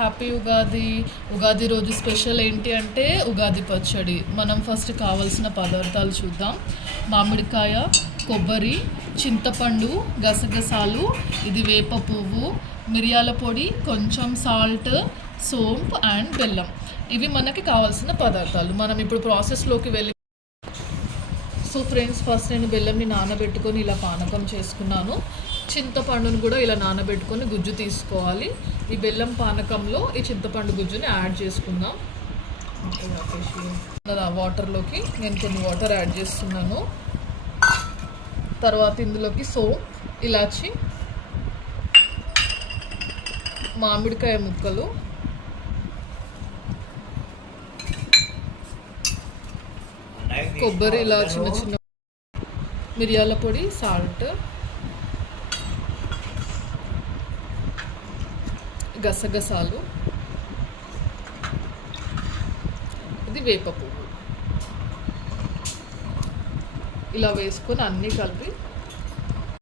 Happy Ugadi. Ugadi రోజు special ఏంటి అంటే ఉగాది పచ్చడి. మనం ఫస్ట్ కావాల్సిన పదార్థాలు చూద్దాం. మామిడికాయ, కొబ్బరి, చింతపండు, గసగసాలు, ఇది వేప పువ్వు, మిరియాల పొడి, కొంచెం సాల్ట్, సోంపు అండ్ బెల్లం. ఇవి మనకి కావాల్సిన పదార్థాలు. మనం ఇప్పుడు ప్రాసెస్లోకి వెళ్ళి సో ఫ్రెండ్స్, ఫస్ట్ నేను బెల్లంని నానబెట్టుకొని ఇలా పానకం చేసుకున్నాను. చింతపండును కూడా ఇలా నానబెట్టుకొని గుజ్జు తీసుకోవాలి. ఈ బెల్లం పానకంలో ఈ చింతపండు గుజ్జుని యాడ్ చేసుకుందాం. వాటర్లోకి నేను కొన్ని వాటర్ యాడ్ చేస్తున్నాను. తర్వాత ఇందులోకి సోంపు, ఇలాచి, మామిడికాయ ముక్కలు, కొబ్బరి ఇలా చిన్న చిన్న, మిరియాల పొడి, సాల్ట్, గసగసాలు, ఇది వేప పువ్వు ఇలా వేసుకొని అన్నీ కలిపి